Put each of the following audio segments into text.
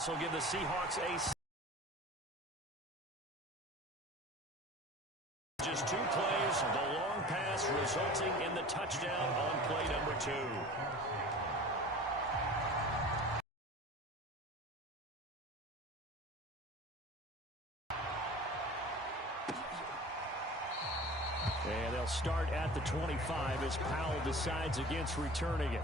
this will give the Seahawks a... Just 2 plays, the long pass resulting in the touchdown on play number 2. And they'll start at the 25 as Powell decides against returning it.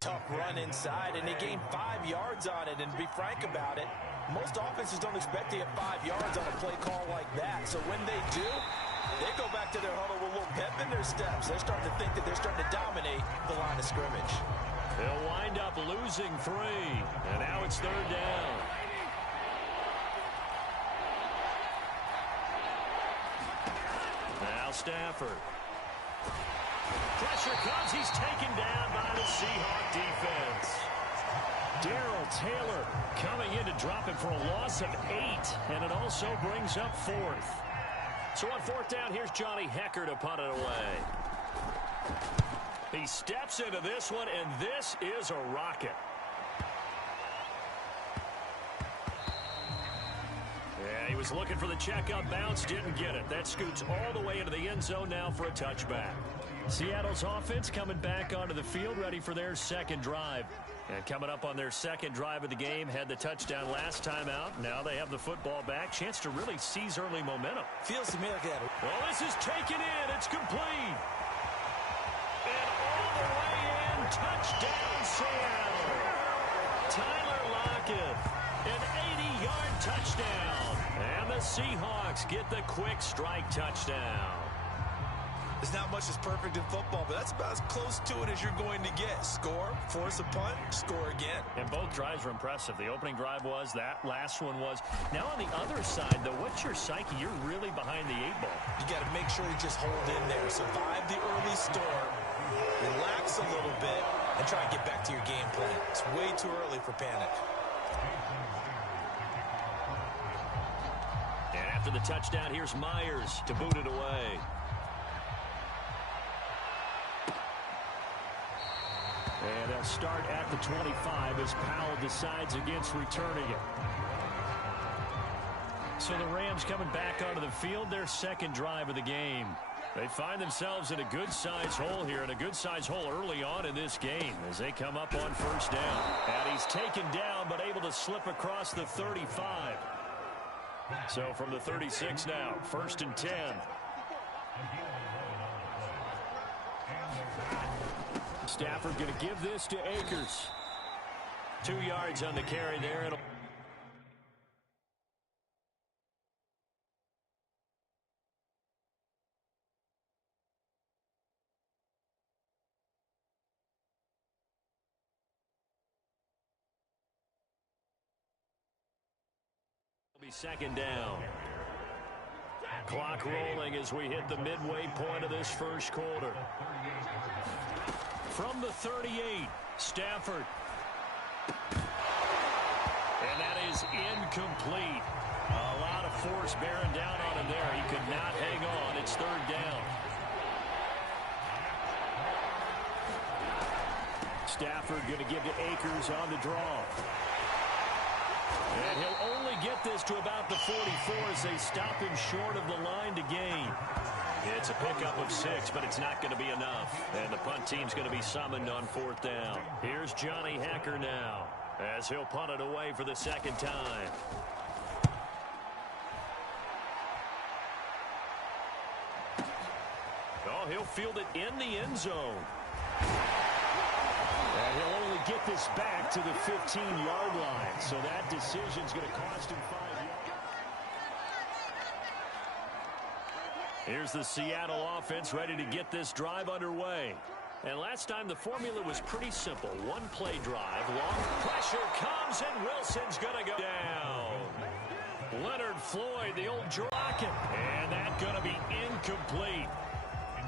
Tough run inside, and they gained 5 yards on it. And to be frank about it, most offenses don't expect to get 5 yards on a play call like that. So when they do, they go back to their huddle with a little pep in their steps. They're starting to think that they're starting to dominate the line of scrimmage. They'll wind up losing 3, and now it's 3rd down. Now Stafford. Pressure comes. He's taken down by the Seahawk defense. Darrell Taylor coming in to drop him for a loss of 8, and it also brings up 4th. So on 4th down, here's Djhrkfr to punt it away. He steps into this one, and this is a rocket. Yeah, he was looking for the checkup bounce, didn't get it. That scoots all the way into the end zone now for a touchback. Seattle's offense coming back onto the field, ready for their 2nd drive. And coming up on their 2nd drive of the game, had the touchdown last time out. Now they have the football back. Chance to really seize early momentum. Feels to me like that. Well, this is taken in. It's complete. And all the way in. Touchdown, Seattle. Tyler Lockett. An 80-yard touchdown. And the Seahawks get the quick strike touchdown. There's not much that's perfect in football, but that's about as close to it as you're going to get. Score, force a punt, score again. And both drives were impressive. The opening drive was, that last one was. Now on the other side, though, what's your psyche? You're really behind the 8 ball. You got to make sure you just hold in there. Survive the early storm, relax a little bit, and try and get back to your game plan. It's way too early for panic. And after the touchdown, here's Myers to boot it away. And they'll start at the 25 as Powell decides against returning it. So the Rams coming back onto the field, their 2nd drive of the game. They find themselves in a good-sized hole here, and a good-sized hole early on in this game as they come up on 1st down. And he's taken down but able to slip across the 35. So from the 36 now, 1st and 10. Stafford going to give this to Akers. 2 yards on the carry there. It'll be 2nd down. Clock rolling as we hit the midway point of this 1st quarter. From the 38, Stafford. And that is incomplete. A lot of force bearing down on him there. He could not hang on. It's 3rd down. Stafford going to give to Akers on the draw. And he'll only get this to about the 44 as they stop him short of the line to gain. It's a pickup of 6, but it's not going to be enough. And the punt team's going to be summoned on 4th down. Here's Djhrkfr now as he'll punt it away for the 2nd time. Oh, he'll field it in the end zone. And he'll only get this back to the 15-yard line. So that decision's going to cost him 5 yards. Here's the Seattle offense ready to get this drive underway. And last time the formula was pretty simple. One play drive, long pressure comes, and Wilson's going to go down. Leonard Floyd, the old Djhrkfr, and that's going to be incomplete.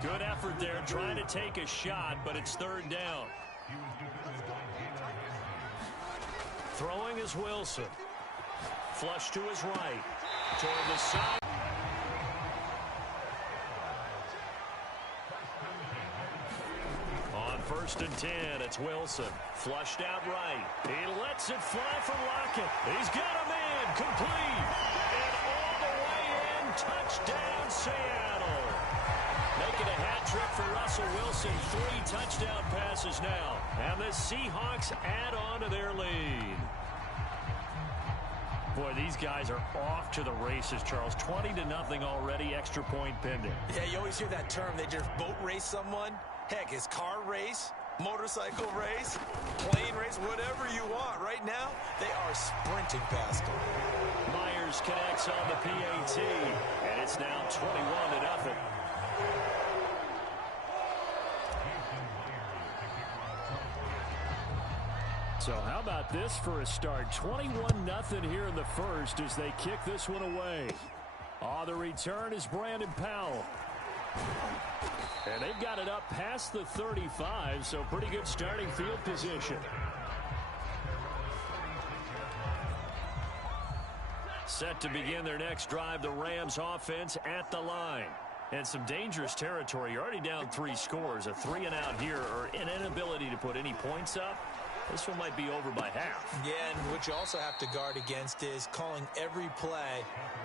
Good effort there trying to take a shot, but it's 3rd down. Throwing is Wilson. Flush to his right. Toward the side. On 1st and 10, it's Wilson. Flushed out right. He lets it fly for Lockett. He's got a man. Complete. And all the way in. Touchdown, Seattle. Making a hat trick for Russell Wilson. 3 touchdown passes now. And the Seahawks add on to their lead. Boy, these guys are off to the races, Charles. 20-0 already, extra point pending. Yeah, you always hear that term. They just boat race someone. Heck, it's car race, motorcycle race, plane race, whatever you want. Right now, they are sprinting past them. Myers connects on the PAT, and it's now 21-0. So how about this for a start? 21-0 here in the first as they kick this one away. On the return is Brandon Powell. And they've got it up past the 35, so pretty good starting field position. Set to begin their next drive, the Rams offense at the line. And some dangerous territory. You're already down 3 scores. A 3-and-out here, or an inability to put any points up. This one might be over by half. Yeah, and what you also have to guard against is calling every play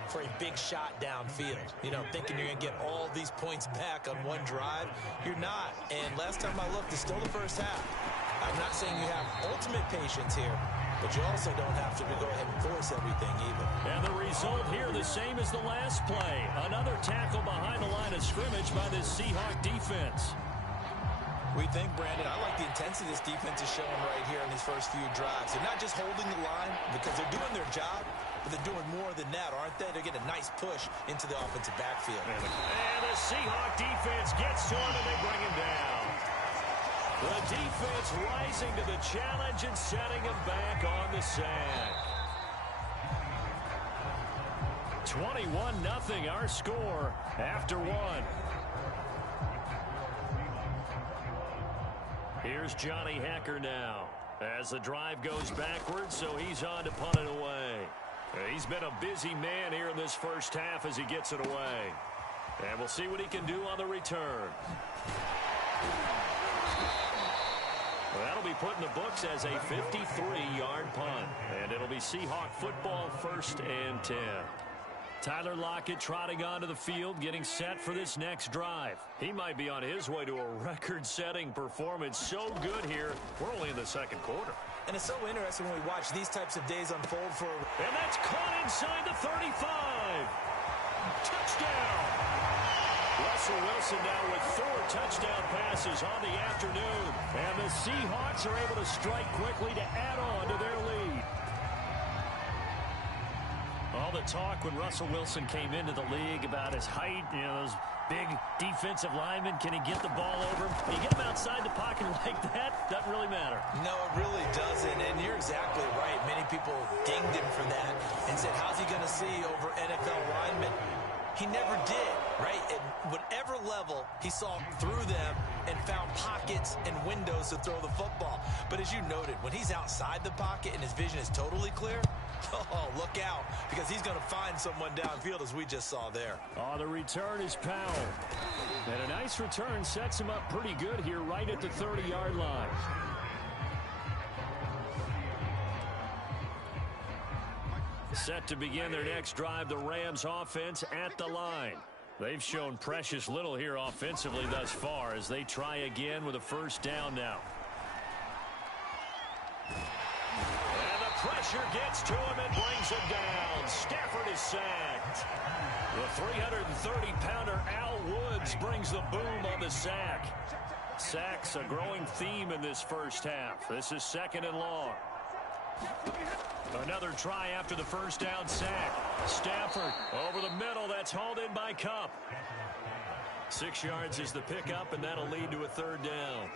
for a big shot downfield. You know, thinking you're going to get all these points back on one drive. You're not. And last time I looked, it's still the first half. I'm not saying you have ultimate patience here, but you also don't have to go ahead and force everything either. And the result here, the same as the last play. Another tackle behind the line of scrimmage by this Seahawk defense. We think, Brandon, I like the intensity this defense is showing right here in these first few drives. They're not just holding the line because they're doing their job, but they're doing more than that, aren't they? They're getting a nice push into the offensive backfield. And the Seahawk defense gets to him, and they bring him down. The defense rising to the challenge and setting him back on the sack. 21-0 our score after 1. Here's Johnny Hecker now as the drive goes backwards, so he's on to punt it away. He's been a busy man here in this first half as he gets it away. And we'll see what he can do on the return. Well, that'll be put in the books as a 53-yard punt. And it'll be Seahawk football 1st and 10. Tyler Lockett trotting onto the field, getting set for this next drive. He might be on his way to a record-setting performance. So good here. We're only in the second quarter. And it's so interesting when we watch these types of days unfold for... And that's caught inside the 35. Touchdown. Russell Wilson now with 4 touchdown passes on the afternoon. And the Seahawks are able to strike quickly to add on to their lead. All the talk when Russell Wilson came into the league about his height, you know, those big defensive linemen, can he get the ball over him? Can you get him outside the pocket like that? Doesn't really matter. No, it really doesn't, and you're exactly right. Many people dinged him for that and said, how's he going to see over NFL linemen? He never did, right? At whatever level, he saw through them and found pockets and windows to throw the football. But as you noted, when he's outside the pocket and his vision is totally clear, oh, look out, because he's going to find someone downfield, as we just saw there. Oh, the return is Powell. And a nice return sets him up pretty good here right at the 30-yard line. Set to begin their next drive, the Rams offense at the line. They've shown precious little here offensively thus far as they try again with a first down now. And the pressure gets to him and brings him down. Stafford is sacked. The 330-pounder Al Woods brings the boom on the sack. Sacks a growing theme in this first half. This is 2nd and long. Another try after the first down sack. Stafford over the middle. That's hauled in by Kupp. 6 yards is the pickup, and that'll lead to a 3rd down.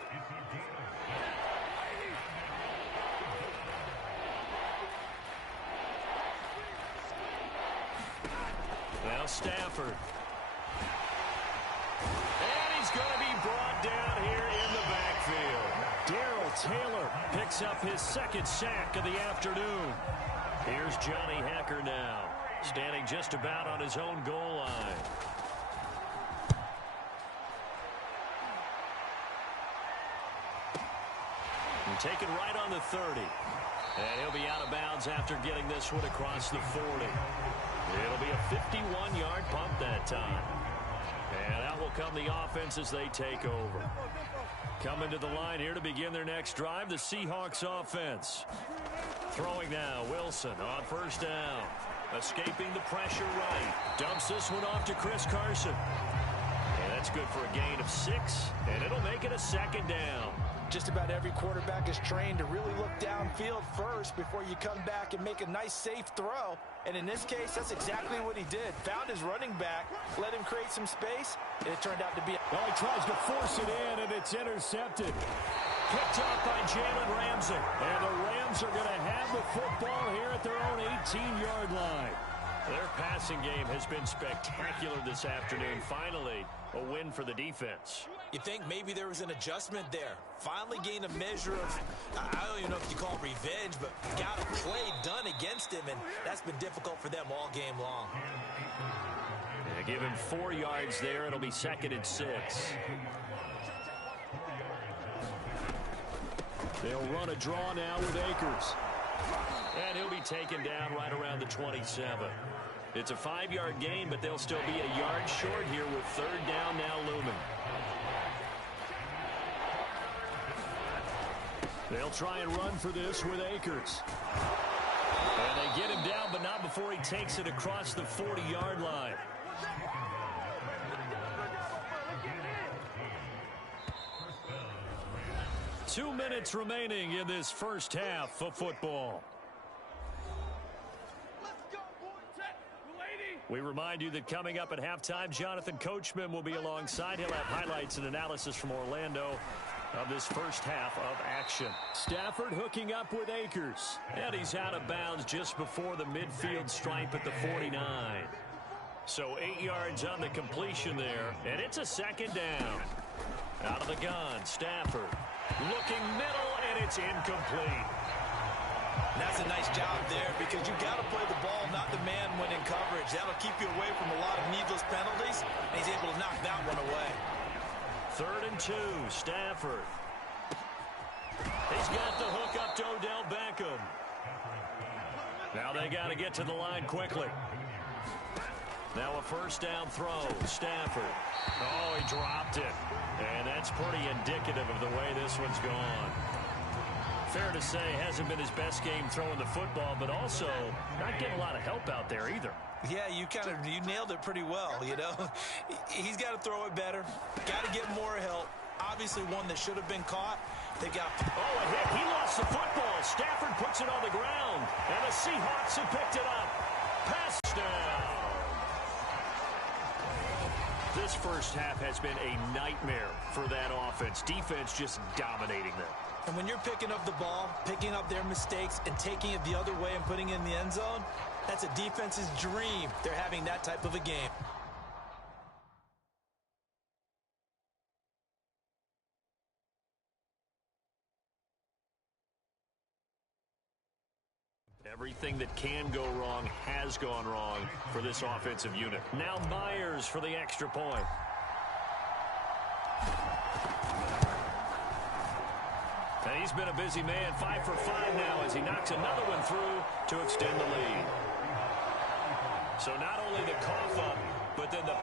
Now Stafford. And he's going to be brought down here in the backfield. Darrell Taylor picks up his second sack of the afternoon. Here's Johnny Hacker now, standing just about on his own goal line. And taken right on the 30. And he'll be out of bounds after getting this one across the 40. It'll be a 51-yard pump that time. And out will come the offense as they take over. Coming to the line here to begin their next drive, the Seahawks offense. Throwing now, Wilson on first down. Escaping the pressure right. Dumps this one off to Chris Carson. And that's good for a gain of 6, and it'll make it a second down. Just about every quarterback is trained to really look downfield first before you come back and make a nice, safe throw. And in this case, that's exactly what he did. Found his running back, let him create some space, and it turned out to be... Well, he tries to force it in, and it's intercepted. Picked off by Jalen Ramsey. And the Rams are going to have the football here at their own 18-yard line. Their passing game has been spectacular this afternoon. Finally, a win for the defense. You think maybe there was an adjustment there. Finally gained a measure of, I don't even know if you call it revenge, but got a play done against him, and that's been difficult for them all game long. Yeah, give him 4 yards there. It'll be 2nd and 6. They'll run a draw now with Akers. And he'll be taken down right around the 27. It's a 5-yard gain, but they'll still be a yard short here with 3rd down now looming. They'll try and run for this with Akers. And they get him down, but not before he takes it across the 40-yard line. Two minutes remaining in this first half of football. We remind you that coming up at halftime, Jonathan Coachman will be alongside. He'll have highlights and analysis from Orlando of this first half of action. Stafford hooking up with Akers. And he's out of bounds just before the midfield stripe at the 49. So 8 yards on the completion there. And it's a 2nd down. Out of the gun, Stafford. Looking middle, and it's incomplete. And that's a nice job there because you got to play the ball, not the man when in coverage. That'll keep you away from a lot of needless penalties, and he's able to knock that one away. 3rd and 2, Stafford. He's got the hook up to Odell Beckham. Now they got to get to the line quickly. Now a first down throw, Stafford. Oh, he dropped it. And that's pretty indicative of the way this one's gone. Fair to say, hasn't been his best game throwing the football, but also not getting a lot of help out there either. Yeah, you nailed it pretty well, you know. He's got to throw it better. Got to get more help. Obviously one that should have been caught. They got... Oh, a hit. He lost the football. Stafford puts it on the ground. And the Seahawks have picked it up. Pass down. This first half has been a nightmare for that offense. Defense just dominating them. And when you're picking up the ball, picking up their mistakes, and taking it the other way and putting it in the end zone, that's a defense's dream. They're having that type of a game. Everything that can go wrong has gone wrong for this offensive unit. Now Myers for the extra point. And he's been a busy man, 5 for 5 now as he knocks another one through to extend the lead. So not only the cough up, but then the